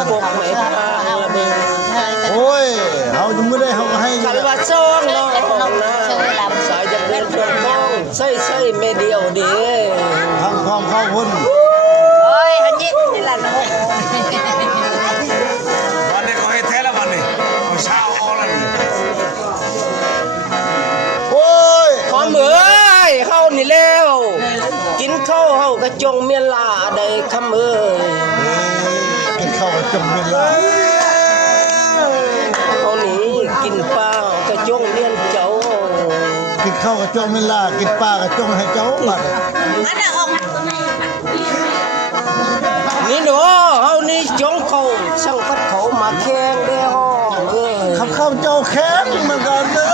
มันพวกไม่พาละเบง โอ้ยเขาจะไม่ได้เขาให้ คันว่าซ่องน้องนะสายจะเดินตรงท้องใส่แม่เดียวเด้ ทางความเข้าคน โอ้ยฮันยินี่ล่ะน้อง วันนี้เขาให้แท้แล้ววันนี้เขาเช้าเอาแล้วนี่ โอ้ย หอมเอ้ยเฮานี่แล้วกินข้าวเฮากระจงเมียนลาได้คำเอ้ย กินข้าวกับจมเวลา เฮานี่กินปลากระจงเมียนเจ้า กินข้าวกับจมเวลากินปลากับจมให้เจ้าบัด อันน่ะออก นี่หนูเฮานี่จงเขาสั่งพัดเขามาแข่งเด้อหอมเอ้ย ข้าวข้าวเจ้าแข็งเหมือนกันเด้อ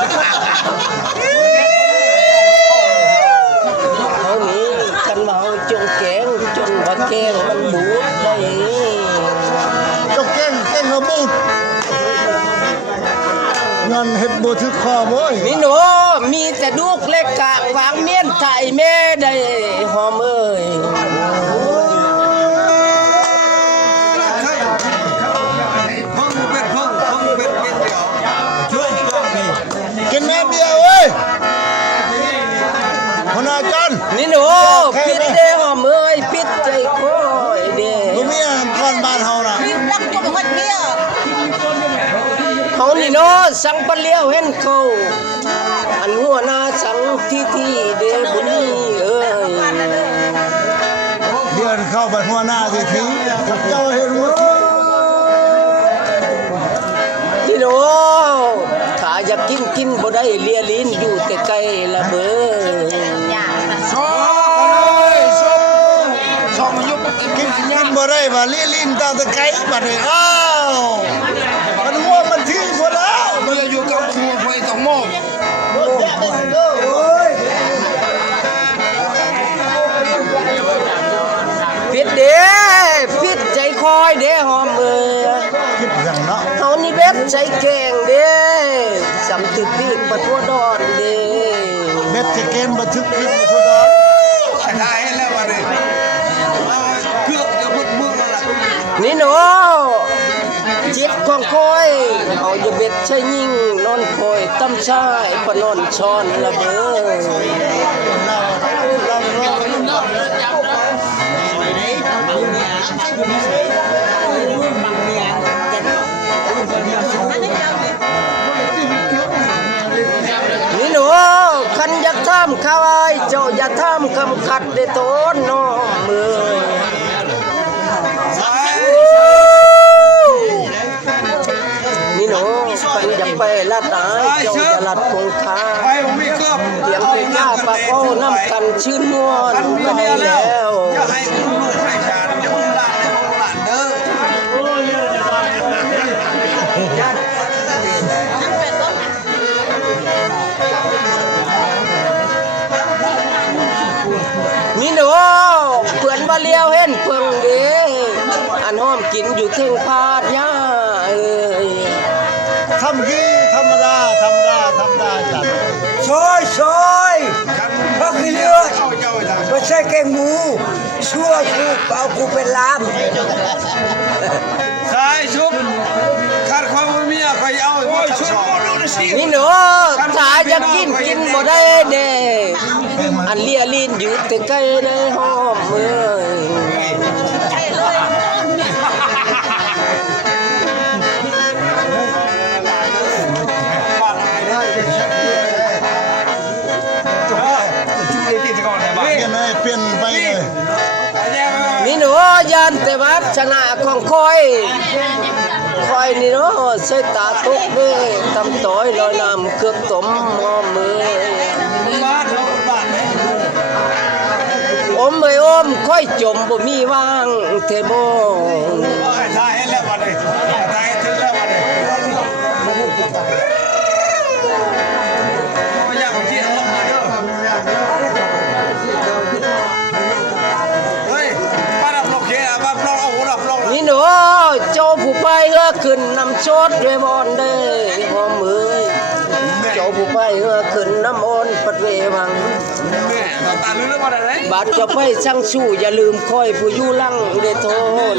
เฮานี่กันมาเฮาจงแกงจนว่าแกงมันบูดได้ เจ้าเก่งกระบุดงอนเฮ็ดบ่ถึกคอบ่ย นี่หนูมีแต่ลูกเล็กกะวางเมียนไทยแม่ได้หอมเอ้ย กินแม่เดียวเว้ยพนาจัน นี่หนูปิดเด้หอมเอ้ยปิดใจคอยเด้ ลูกเมียก่อนบ้านเฮาน่ะ รักจงหัดเมีย เฮานี่เนาะสังปะเลี้ยวเห็นเขาอันหัวหน้าสังที่เด้บุญเอ้ย เดือนเข้าไปหัวหน้าสิทีเจ้าเห็นบ่ นี่หนูถ้าอยากกินบ่ได้เลียลิ้นอยู่แต่ไกลละเบ้อ กินบ่ได้ว่าลิ้นตาตะไคร้บัดนี้อ้าวมันหัวมันที่บ่แล้ว เราจะอยู่กับครัวไฟต้องมอบ ปิดเด้ปิดใจคอยเด้หอมเอ้ย คิดอย่างเนาะ เฮานี่เว็บใจแกงเด้สำตึกปีกปะทั่วดอนเด้ เม็ดจะเกมบันทึกคลิปมาทุกตอน ได้แล้ววันนี้เกือบจะมุดมือแล้วล่ะ นี่หนูจิตของคอยเอาอย่าเบ็ดใช้ยิ่งนอนคอยตำชายปะนอนช้อนละเบ้อนี่หนูคันอยากทำข้าวไอ้เจ้าอย่าทำคำขัดได้ต้นน้องมือนี่หนูคันอยากไปละตายเจ้าอย่าลัดคงคา ไปผมมีเครื่อง เตรียมตัวหน้าปากโอ้น้ำกันชื่นนวล กันมี ก็ เมี ได้ ยแล้ว แล้ว อย่าให้คุณลูกให้ชาญอย่าให้หลานอย่าให้หลานเด้อ นี่หนูเพื่อนมาเลี้ยวเห็นเพิ่งเด้อันห้อมกินอยู่เท่งพาดย่าเอ้ย ทำกี้ธรรมดาจัด ซอยพักเลือด เอาเจ้าจ้ะ ไม่ใช่แกงหมูชั่วกูเอากูเป็นลาม สายชุบขาดความเมียใครเอาไว้ชุบดูนะสิ นี่หนูถ้าอยากกินบ่ได้เด้อันเลียลิ้นอยู่แต่ใกล้ได้หอมเอ้ยเปลี่ยนไปเลย นี่หนูยันแต่วัดชนะของคอยนี่เนาะใส่ตาตกเด้ตำต้อยลอยน้ำเกือบตมหอมมืออมเอ้ยอมค่อยจมบ่มีวางเทโบ ตายให้แล้ววันนี้ตายถึงแล้ววันนี้ไม่อยากของที่ลงมาเด้อเฮ้ยป้าดับล็อกเขียป้าล็อกเอาหัวดับล็อก นี่หนูโจผู้ไปเฮือขึ้นนำโชดด้วยบอนเด้หอมมือโจผู้ไปเฮือขึ้นน้ำมนต์ปัดเววัง แม่ตาลื้อมาได้ไหม บาดจะไปสั่งสู้อย่าลืมคอยผู้อยู่หลังเดโทน